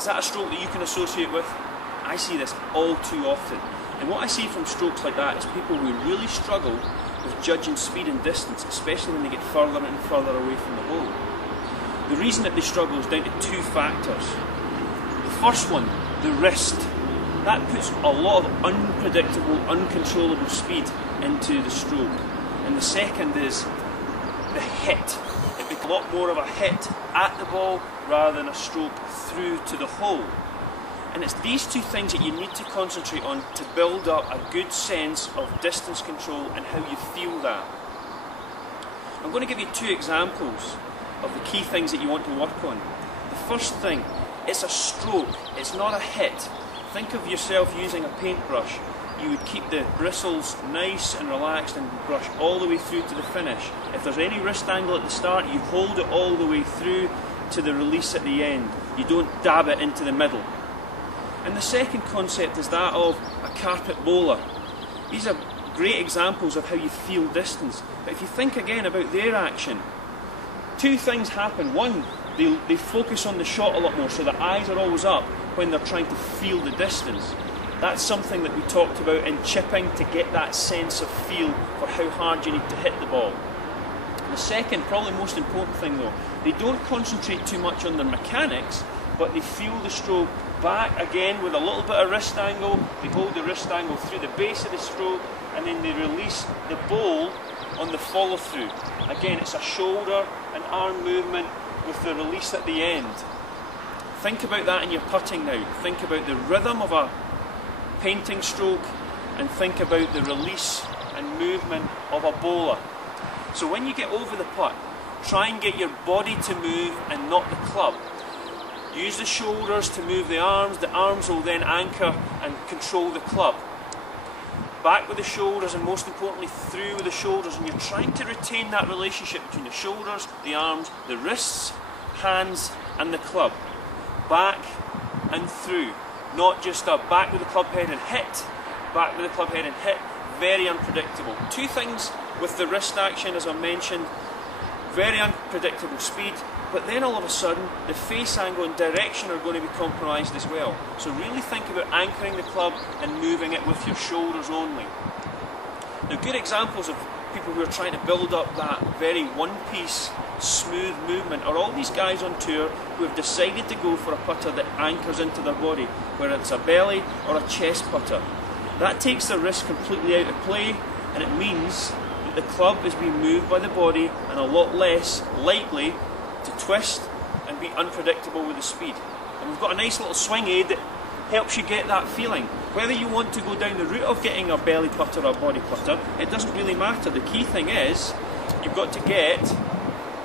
Is that a stroke that you can associate with? I see this all too often. And what I see from strokes like that is people who really struggle with judging speed and distance, especially when they get further and further away from the hole. The reason that they struggle is down to two factors. The first one, the wrist. That puts a lot of unpredictable, uncontrollable speed into the stroke. And the second is the hit. It becomes a lot more of a hit at the ball rather than a stroke through to the hole. And it's these two things that you need to concentrate on to build up a good sense of distance control and how you feel that. I'm going to give you two examples of the key things that you want to work on. The first thing, it's a stroke, it's not a hit. Think of yourself using a paintbrush. You would keep the bristles nice and relaxed and brush all the way through to the finish. If there's any wrist angle at the start, you hold it all the way through to the release at the end. You don't dab it into the middle. And the second concept is that of a carpet bowler. These are great examples of how you feel distance. But if you think again about their action, two things happen. One, they focus on the shot a lot more, so their eyes are always up when they're trying to feel the distance. That's something that we talked about in chipping to get that sense of feel for how hard you need to hit the ball. The second, probably most important thing though, they don't concentrate too much on their mechanics, but they feel the stroke back again with a little bit of wrist angle. They hold the wrist angle through the base of the stroke and then they release the ball on the follow through. Again, it's a shoulder and arm movement with the release at the end. Think about that in your putting now. Think about the rhythm of a painting stroke and think about the release and movement of a bowler. So when you get over the putt, try and get your body to move and not the club. Use the shoulders to move the arms will then anchor and control the club. Back with the shoulders and most importantly through with the shoulders, and you're trying to retain that relationship between the shoulders, the arms, the wrists, hands and the club. Back and through, not just a back with the club head and hit, back with the club head and hit. Very unpredictable. Two things with the wrist action, as I mentioned, very unpredictable speed, but then all of a sudden the face angle and direction are going to be compromised as well. So really think about anchoring the club and moving it with your shoulders only. Now, good examples of people who are trying to build up that very one-piece smooth movement are all these guys on tour who have decided to go for a putter that anchors into their body, whether it's a belly or a chest putter. That takes the wrist completely out of play, and it means that the club is being moved by the body and a lot less likely to twist and be unpredictable with the speed. And we've got a nice little swing aid that helps you get that feeling. Whether you want to go down the route of getting a belly putter or a body putter, it doesn't really matter. The key thing is you've got to get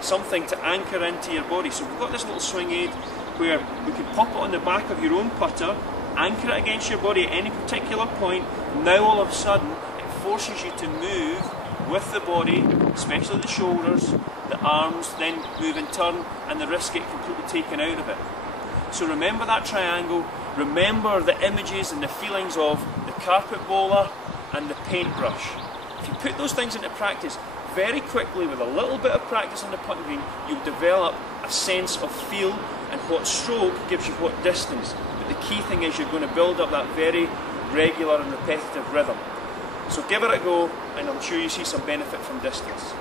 something to anchor into your body. So we've got this little swing aid where we can pop it on the back of your own putter, anchor it against your body at any particular point. Now all of a sudden it forces you to move with the body, especially the shoulders, the arms then move in turn and the wrists get completely taken out of it. So remember that triangle, remember the images and the feelings of the carpet bowler and the paintbrush. If you put those things into practice, very quickly with a little bit of practice on the putting green, you'll develop a sense of feel and what stroke gives you what distance. But the key thing is you're going to build up that very regular and repetitive rhythm. So give it a go and I'm sure you see some benefit from distance.